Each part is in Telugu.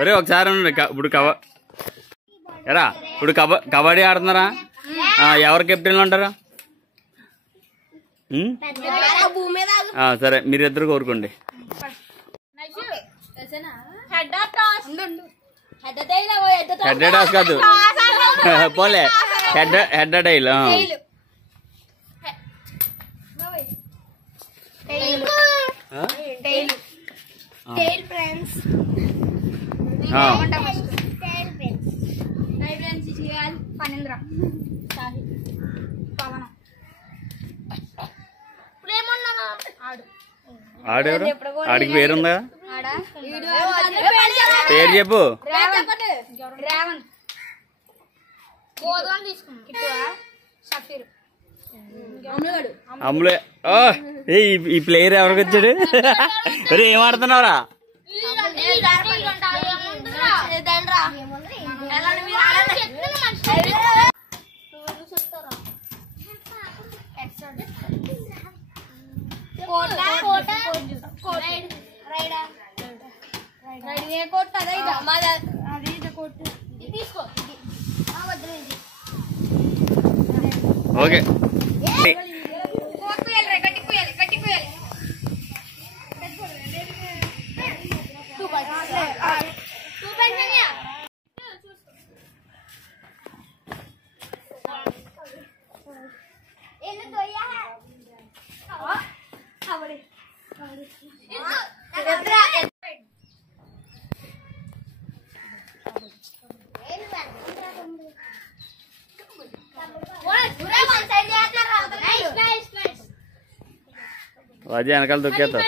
ఒరే ఒకసారి ఇప్పుడు ఎరా ఇప్పుడు కబడ్డీ ఆడుతున్నారా? ఎవరు కెప్టెన్లు ఉంటారా? సరే మీరిద్దరు కోరుకోండి. హెడ్ టాస్ కాదు పోలే హెడ్ టైల్. ఆడెవరు? ఆడికి పేరుందా? పేరు చెప్పు. అమ్ములే. ఈ ప్లేయర్ ఎవరికి వచ్చాడు? అరే ఏం ఆడుతున్నావురా? ఓకే వాజీ వెనకాల దొక్కేస్తావు.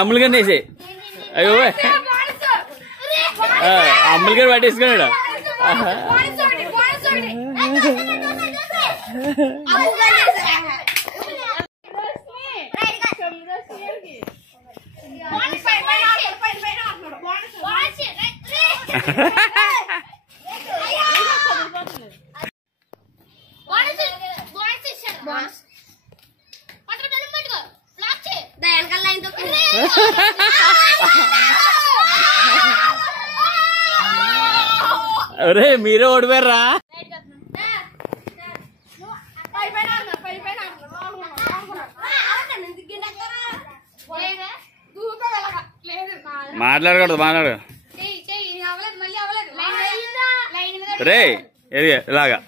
అమ్ములుగా వేసే. అయ్యో అమ్ములుగా పట్టేసుకున్నాడు. అరే మీరే ఓడిపోయారా? మాట్లాడకూడదు మాట్లాడు. రే ఏది ఇలాగా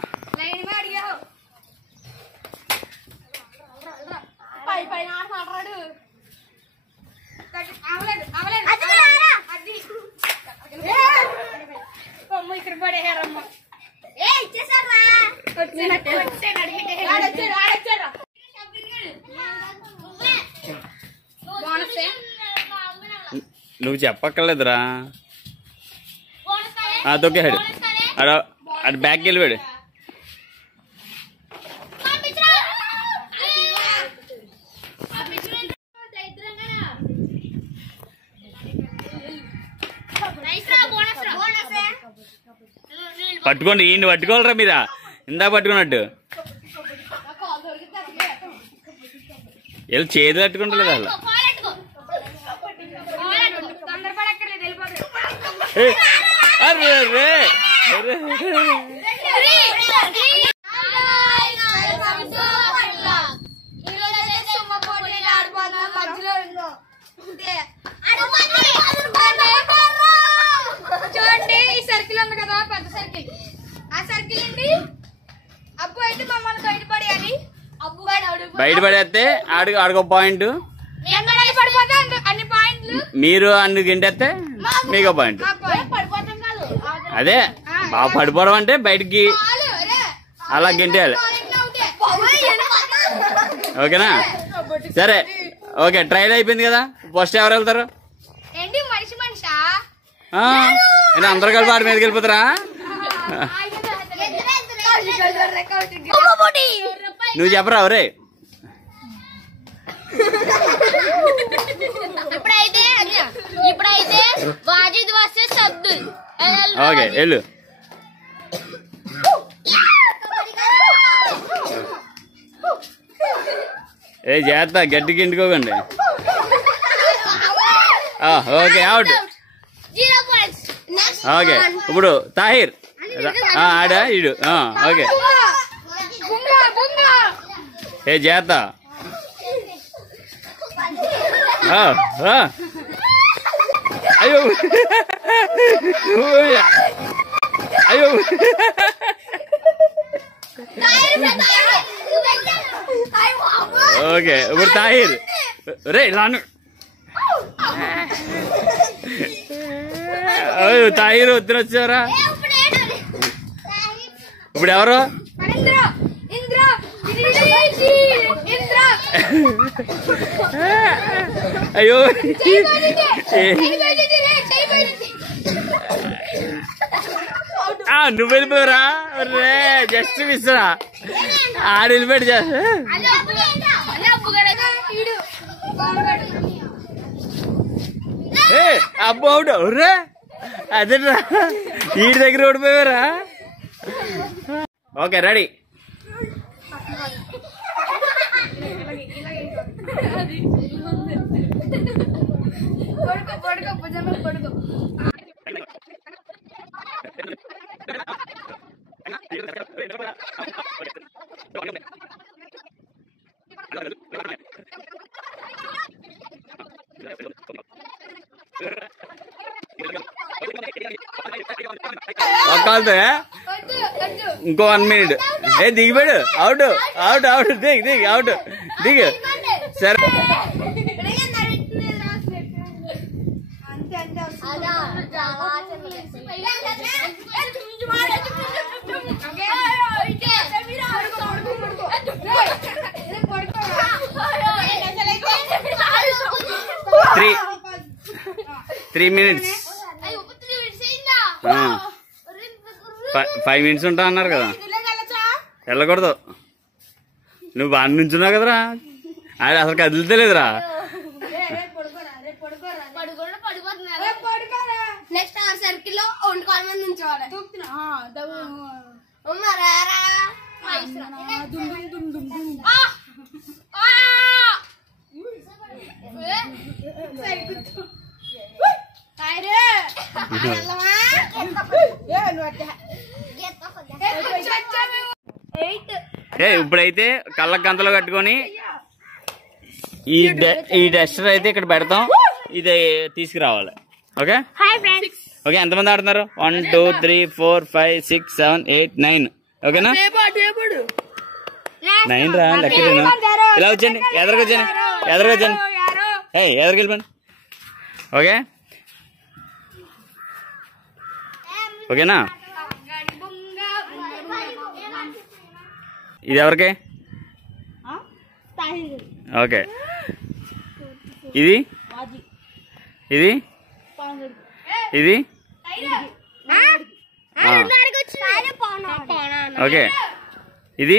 నువ్వు చెప్పక్కర్లేదురా. తొక్కేసాడు అటు బ్యాక్కి వెళ్ళిపోయాడు. పట్టుకోండి ఈయన్ని పట్టుకోవాలరా మీరా ఇందా పట్టుకున్నట్టు. వీళ్ళు చేతి పట్టుకుంటలేదు అసలు. అరే చూడండి ఈ సర్కిల్ ఉంది కదా పెద్ద సర్కిల్ ఆ సర్కిల్ ఏంటి అబ్బు అయితే మమ్మల్ని బయటపడేయాలి బయటపడేస్తే ఆడుకో పాయింట్ పడిపోతే అన్ని పాయింట్లు మీరు అన్ని గింటేస్తే మీకో పాయింట్ పడిపోతాం కాదు అదే బాగా పడిపోవడం అంటే బయటికి అలా గింటేయాలి ఓకేనా సరే ఓకే ట్రైల్ అయిపోయింది కదా ఫస్ట్ ఎవరు వెళ్తారు ఏంటి మనిషి మనిషా అందరూ కలిపి ఆడి మీదకి వెళ్ళిపోతారా నువ్వు చెప్పరా ఒరే ఇప్పుడైతే వాజిద్ వస్తే సద్దు ఓకే వెళ్ళు ఏ జాగ్రత్త గట్టికి ఇంటికోకండి ఓకే అవుట్ ఓకే ఇప్పుడు తాహిర్ ఆడా ఇడు ఓకే ఏ జాగ్రత్త అయ్యో అయ్యో ఓకే ఇప్పుడు తాహిర్ రే లాను తాహిర్ వద్దు వచ్చారా ఇప్పుడు ఎవరు అయ్యో నువ్వు వెళ్ళిపోయారా రే జస్ట్ మిస్రా ఆడు వెళ్ళిపోయాడు అబ్బు అవుట్ రే అదే వీడి దగ్గర ఓడిపోయారా ఓకే రెడీ కాదు ఇంకో 1 minute ఏ దిగిపోయాడు అవుట్ అవుట్ అవుట్ దిగి అవుట్ దిగు సరే త్రీ మినిట్స్ 5 minutes ఉంటా అన్నారు కదా వెళ్ళకూడదు నువ్వు బాగా నుంచున్నావు కదరా అది అసలు కదులుతలేదురా నెక్స్ట్ ఆ సర్కిల్ లో 1 మంది నుంచోవాలి ఇప్పుడైతే కళ్ళ గంతలు కట్టుకొని ఈ డస్టర్ అయితే ఇక్కడ పెడతాం ఇది తీసుకురావాలి ఓకే ఓకే ఎంతమంది ఆడుతున్నారు 1 2 3 4 5 6 7 8 9 ఓకేనా 9 రా లెక్కలేను ఇలా వచ్చండి ఎదరికొచ్చండి ఎదరికి వెళ్ళిపోండి ఓకే ఓకేనా ఇది ఎవరికి ఓకే ఇది ఇది ఇది ఓకే ఇది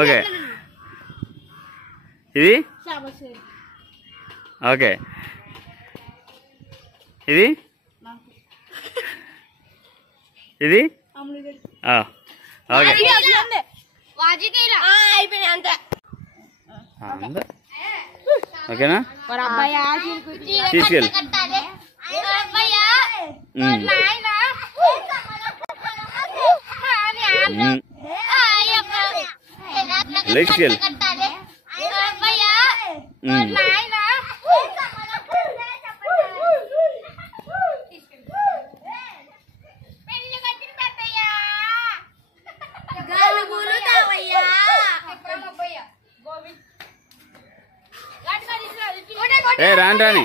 ఓకే ఇది ఓకే ఇది ఇది ఓకే ఓకేనా తీసుకెళ్ళి లెక్స్కెళ్ళి ఏ రాని రాని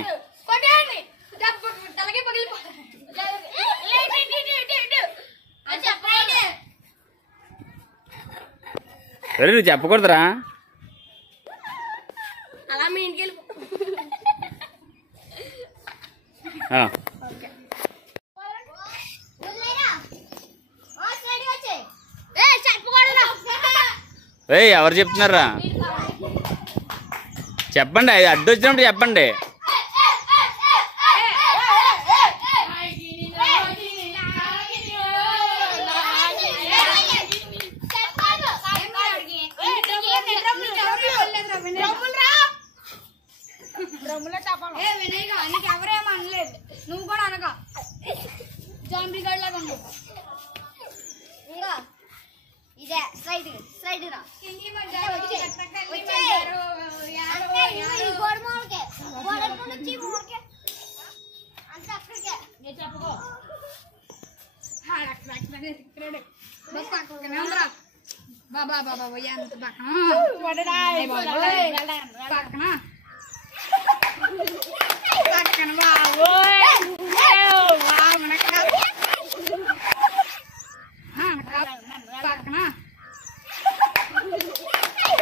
అరే నువ్వు చెప్పకూడదురా. అలా మీ ఇంటికి ఎవరు చెప్తున్నారా? చెప్పండి, అది అడ్డు వచ్చినప్పుడు చెప్పండి. ఎవరేమో అనలేదు, నువ్వు కూడా అనగా జాంబీ గడ్లాగా ఉంది. ఇదే సైడ్ సైడ్ రా బాబా బాబా ఎంత పక్కన పక్కన పక్కన బాబు పక్కన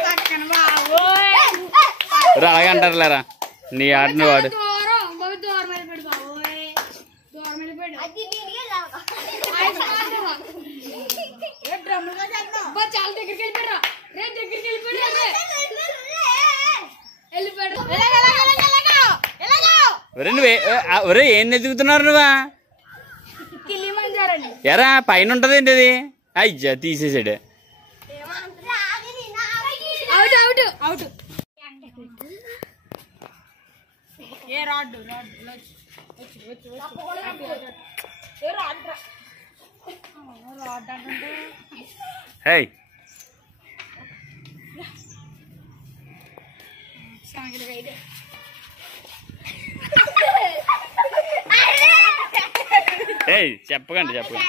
పక్కన బాబు అలాగే అంటారులేరా నీ ఆటను వాడు. దూరం దూరం వెళ్ళిపోయాడు బాబు, దూరం వెళ్ళిపోయాడు. చాలా దగ్గరికి వెళ్ళిపోయాడు, రేపు దగ్గరికి వెళ్ళిపోయాడు. ఒరే ఏం ఎదుగుతున్నారు నువ్వా? ఎరా పైన ఉంటది ఏంటి అది? అయ్యా తీసేసాడు. హే చెప్పకండి చెప్పకండి.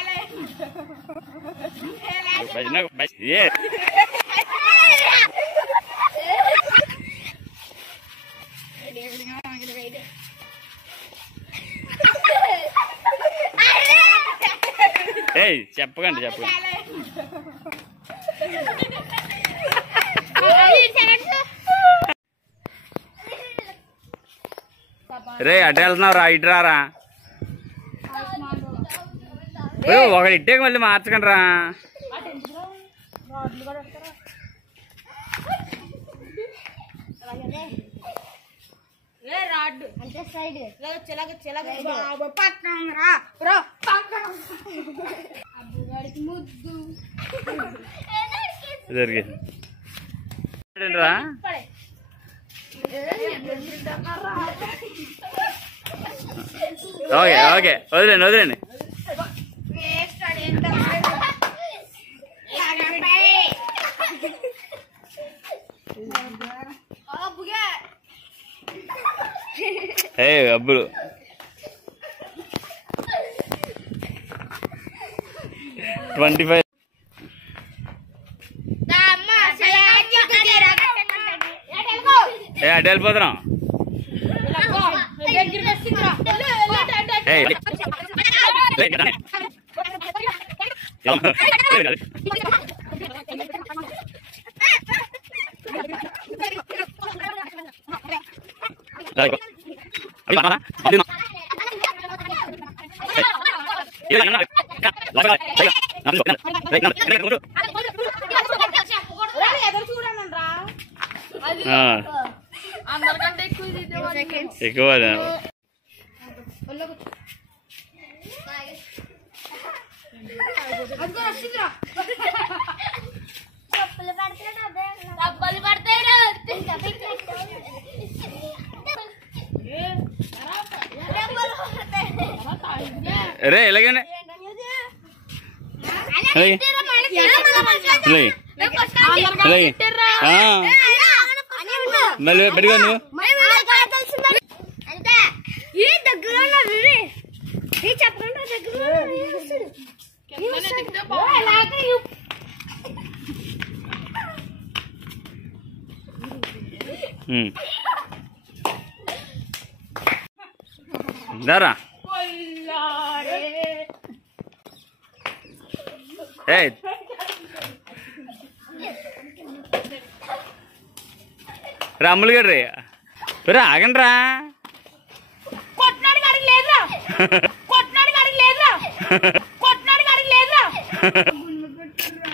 చెప్పకండి చెప్పకండి. రే అటు వెళ్తున్నావు రా, ఇటు రారా. ఒకటి ఇట్టే మళ్ళీ మార్చకండి రా. రాడ్డు అంటే సైడ్ ముద్దు జరిగింది రా. ఓకే ఓకే వదిలేండి వదిలేండి. అబ్బులు $25. అటు వెళ్ళిపోతున్నాం. ఎక్కువ రే ఇలాగండి మళ్ళీ పెట్టుకో నువ్వు దారా అమ్ములు గారు రే ఆగండి రా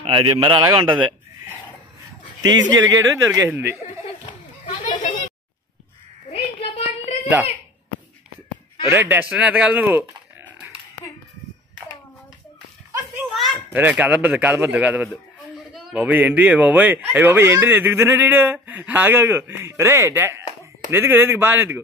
అది మరి అలాగే ఉంటది తీసుకెళ్ళిగాడు దొరికేసింది రే డస్టర్ ఎతకాలి నువ్వు రే కదపద్దు బాబోయ్ ఏంటి బాబోయ్ అయ్యి బాబోయ్ ఏంటి ఎదుగుతున్నాడు ఆగు రే నెతుకు బాగా నెతుకు